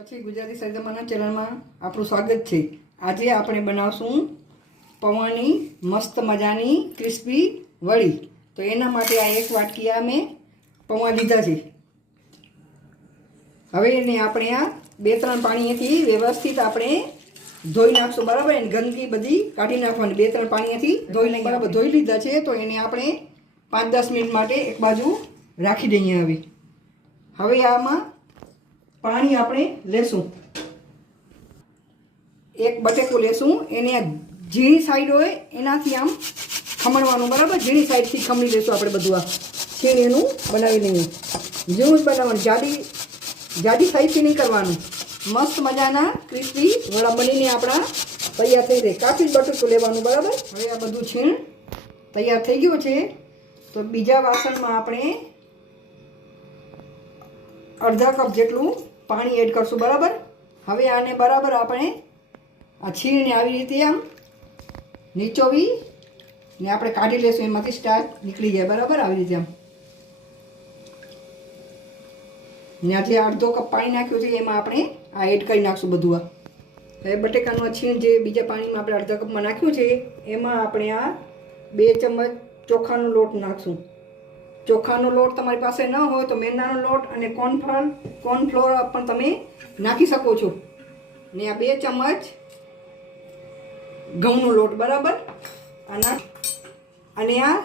કચ્છી ગુજરાતી સરગમાના ચેનલમાં આપણું સ્વાગત છે। આજે આપણે બનાવશું પૌવાની મસ્ત મજાની ક્રિસ્પી વડી। તો એના માટે આ એક વાટકી આ મેં પૌવા લીધા છે। હવે એને આપણે આ 2-3 પાણીથી વ્યવસ્થિત આપણે ધોઈ નાખશું, બરાબર। એની ગંદકી બધી કાઢી નાખવાની। 2-3 પાણીથી ધોઈ લઈએ, બરાબર। ધોઈ લીધા છે તો એને આપણે 5-10 મિનિટ માટે એક બાજુ રાખી દઈએ। હવે આમાં પાણી આપણે લેશું, એક બટેકું લેશું, એને ઝીણી સાઈડ હોય એનાથી આમ ખમણવાનું, બરાબર। ઝીણી સાઈડથી ખમણી લેશું આપણે બધું। આ છીણ એનું બનાવી લઈએ, ઝીણું જ બનાવવાનું, જાડી સાઈડથી નહીં કરવાનું। મસ્ત મજાના ક્રિસ્પી વડા બનીને આપણા તૈયાર થઈ જાય। કાફી જ બટેકું લેવાનું, બરાબર। હવે આ બધું છીણ તૈયાર થઈ ગયું છે તો બીજા વાસણમાં આપણે અડધા કપ જેટલું પાણી એડ કરશું, બરાબર। હવે આને બરાબર આપણે આ છીણને આવી રીતે આમ નીચોવી ને આપણે કાઢી લેશું, એમાંથી સ્ટાર્ચ નીકળી જાય, બરાબર। આવી રીતે આમ ને આજે અડધો કપ પાણી નાખ્યું છે એમાં આપણે આ એડ કરી નાખશું બધું। આ હવે બટેકાનું આ છીણ જે બીજા પાણીમાં આપણે અડધા કપમાં નાખ્યું છે એમાં આપણે આ 2 ચમચ ચોખાનો લોટ નાખશું। ચોખાનો લોટ તમારી પાસે ન હોય તો મેંદાનો લોટ અને કોર્નફ્લોર પણ તમે નાખી શકો છો। ને આ 2 ચમચ ઘઉંનો લોટ, બરાબર। અને આ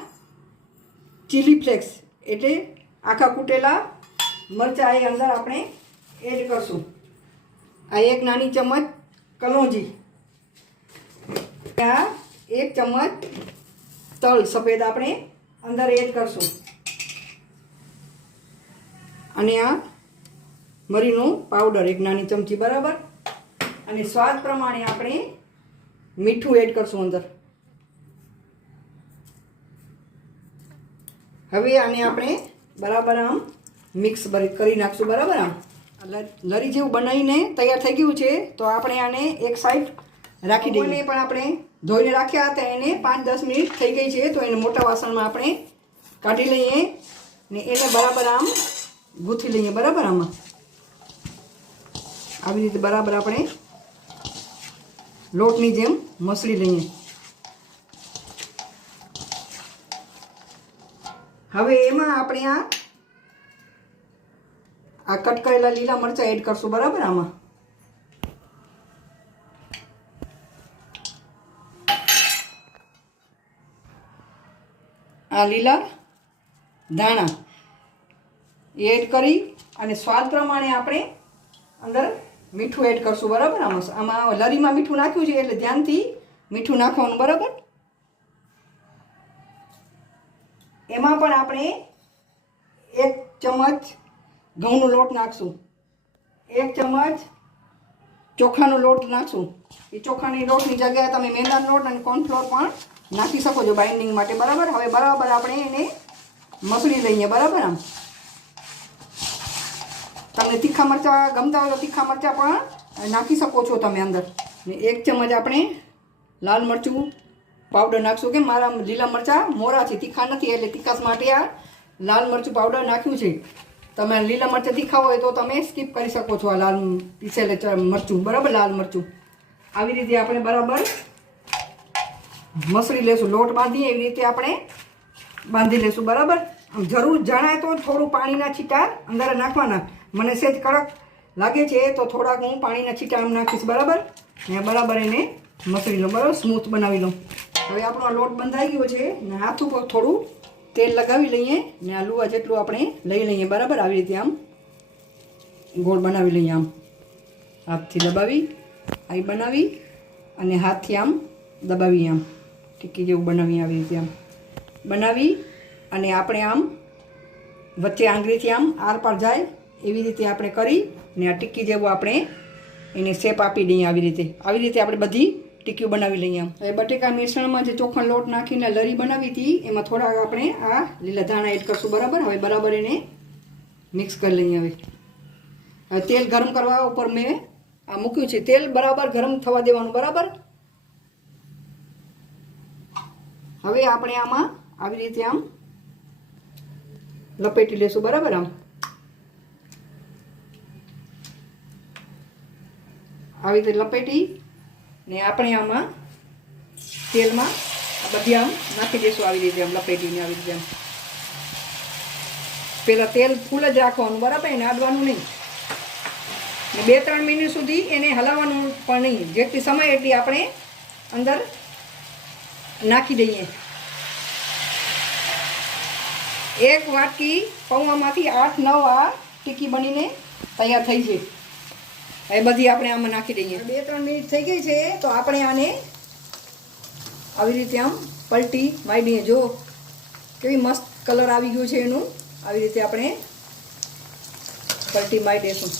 ચીલી ફ્લેક્સ એટલે આખા કૂટેલા મરચાં એ અંદર આપણે એડ કરશું। આ 1 નાની ચમચ કલોંજી, આ 1 ચમચ તલ સફેદ આપણે અંદર એડ કરશું। અને આ મરીનો પાવડર 1 નાની ચમચી, બરાબર। અને સ્વાદ પ્રમાણે આપણે મીઠું એડ કરશું અંદર। હવે આને આપણે બરાબર આમ મિક્સ કરી નાખશું, બરાબર। આમ લરી જેવું બનાવીને તૈયાર થઈ ગયું છે તો આપણે આને એક સાઈડ રાખી દઈએ। પણ આપણે ધોઈને રાખ્યા હતા, એને 5-10 મિનિટ થઈ ગઈ છે તો એને મોટા વાસણમાં આપણે કાઢી લઈએ ને એને બરાબર આમ ગૂંથી લઈએ, બરાબર। આમાં આવી રીતે બરાબર આપણે લોટની જેમ મસળી લઈએ। હવે એમાં આપણે આ કટ કરેલા લીલા મરચાં એડ કરશું, બરાબર। આમાં આ લીલા ધાણા એડ કરી અને સ્વાદ પ્રમાણે આપણે અંદર મીઠું એડ કરશું, બરાબર। આમાં લરીમાં મીઠું નાખ્યું છે એટલે ધ્યાનથી મીઠું નાખવાનું, બરાબર। એમાં પણ આપણે 1 ચમચ ઘઉંનો લોટ નાખશું, 1 ચમચ ચોખાનો લોટ નાખશું। એ ચોખાની લોટની જગ્યાએ તમે મેંદાનો લોટ અને કોર્નફ્લોર પણ નાખી શકો છો બાઇન્ડિંગ માટે, બરાબર। હવે બરાબર આપણે એને મસળી લઈએ, બરાબર। આમ તમને તીખા મરચાં ગમતા હોય તો તીખા મરચાં પણ નાખી શકો છો તમે અંદર। ને 1 ચમચ આપણે લાલ મરચું પાવડર નાખશું, કે મારા લીલા મરચાં મોરા છે, તીખા નથી, એટલે તીખાશ માટે આ લાલ મરચું પાવડર નાખ્યું છે। તમે લીલા મરચાં તીખા હોય તો તમે સ્કીપ કરી શકો છો આ લાલ પીસેલે મરચું, બરાબર। લાલ મરચું આવી રીતે આપણે બરાબર મસળી લેશું, લોટ બાંધીએ એવી રીતે આપણે બાંધી લેશું, બરાબર। આમ જરૂર જણાય તો થોડું પાણીના છીટા અંદર નાખવાના। મને સહેજ કડક લાગે છે તો થોડાક હું પાણીના છીટા આમ નાખીશ, બરાબર। ને બરાબર એને મસળી લો, બરાબર, સ્મૂથ બનાવી લો। હવે આપણો આ લોટ બંધાઈ ગયો છે ને હાથ ઉપર થોડું તેલ લગાવી લઈએ ને આ લુવા જેટલું આપણે લઈ લઈએ, બરાબર। આવી રીતે આમ ગોળ બનાવી લઈએ, આમ હાથથી દબાવી આવી બનાવી અને હાથથી આમ દબાવીએ, આમ ટીકી જેવું બનાવીએ, આવી રીતે આમ બનાવી અને આપણે આમ વચ્ચે આંગળીથી આમ આર પાર જાય એવી રીતે આપણે કરી ને આ ટીકી જેવું આપણે એને શેપ આપી દઈએ। આવી રીતે આપણે બધી ટીકીઓ બનાવી લઈએ। આમ હવે બટેકા મિશ્રણમાં જે ચોખાનો લોટ નાખીને લરી બનાવી હતી એમાં થોડાક આપણે આ લીલા ધાણા એડ કરશું, બરાબર। હવે બરાબર એને મિક્સ કરી લઈએ। હવે તેલ ગરમ કરવા ઉપર મેં આ મૂક્યું છે, તેલ બરાબર ગરમ થવા દેવાનું, બરાબર। હવે આપણે આમાં આવી રીતે આમ લપેટી લેશું, બરાબર। આમ આવી રીતે લપેટી ને આપણે આમાં તેલમાં આ બધી આમ નાખી દઈશું આવી રીતે આમ લપેટીને આવી રીતે આમ પહેલાં તેલ ફૂલ જ રાખવાનું બરાબર એને અડવાનું નહીં ને 2-3 મિનિટ સુધી એને હલાવવાનું પણ નહીં જેટલી સમય એટલી આપણે અંદર નાખી દઈએ 1 વાટકી પૌવામાંથી 8-9 આ ટીકી બનીને તૈયાર થઈ છે એ બધી આપણે આમાં નાખી દઈએ 2-3 મિનિટ થઈ ગઈ છે તો આપણે આને આવી રીતે આમ પલટી મારી દઈએ જો કેવી મસ્ત કલર આવી ગયો છે એનું આવી રીતે આપણે પલટી મારી દઈશું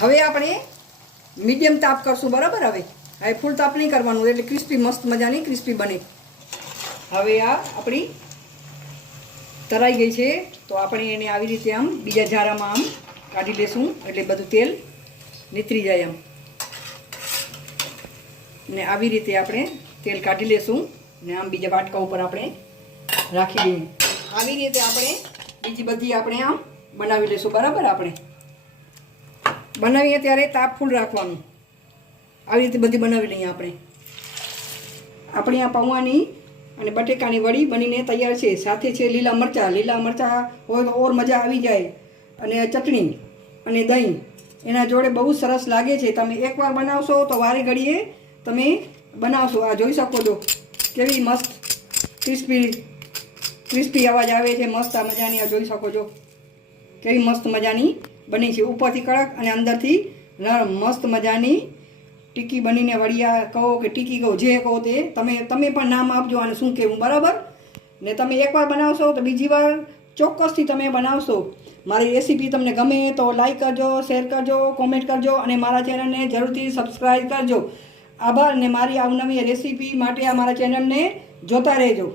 હવે આપણે મીડિયમ તાપ કરશું બરાબર હવે ફૂલ તાપ નહીં કરવાનું એટલે ક્રિસ્પી મસ્ત મજાની ક્રિસ્પી બને હવે આ આપણી તરાઈ ગઈ છે તો આપણે એને આવી રીતે આમ બીજા ઝારામાં આમ કાઢી લેશું એટલે બધું તેલ નીતરી જાય આમ ને આવી રીતે આપણે તેલ કાઢી લેશું ને આમ બીજા વાટકા ઉપર આપણે રાખી દઈએ આવી રીતે આપણે બીજી બધી આપણે આમ બનાવી લેશું બરાબર આપણે બનાવીએ ત્યારે તાપ ફૂલ રાખવાનું આવી રીતે બધી બનાવી લઈએ આપણે આપણી આ પૌવાની અને બટેકાની વડી બનીને તૈયાર છે સાથે છે લીલા મરચાં હોય તો ઓર મજા આવી જાય અને ચટણી અને દહીં એના જોડે બહુ સરસ લાગે છે તમે એકવાર બનાવશો તો વારે ઘડીએ તમે બનાવશો આ જોઈ શકો છો કેવી મસ્ત ક્રિસ્પી અવાજ આવે છે મસ્ત આ મજાની આ જોઈ શકો છો કેવી મસ્ત મજાની બની છે ઉપરથી કડક અને અંદરથી નરમ મસ્ત મજાની ટીકી બનીને વડિયા કહો કે ટીકી કહો જે કહો તે તમે પણ નામ આપજો અને શું કહેવું બરાબર ને તમે એકવાર બનાવશો તો બીજી વાર ચોક્કસથી તમે બનાવશો મારી રેસીપી તમને ગમે તો લાઈક કરજો શેર કરજો કોમેન્ટ કરજો અને મારા ચેનલને જરૂરથી સબસ્ક્રાઈબ કરજો આભાર ને મારી અવનવી રેસીપી માટે આ મારા ચેનલને જોતા રહેજો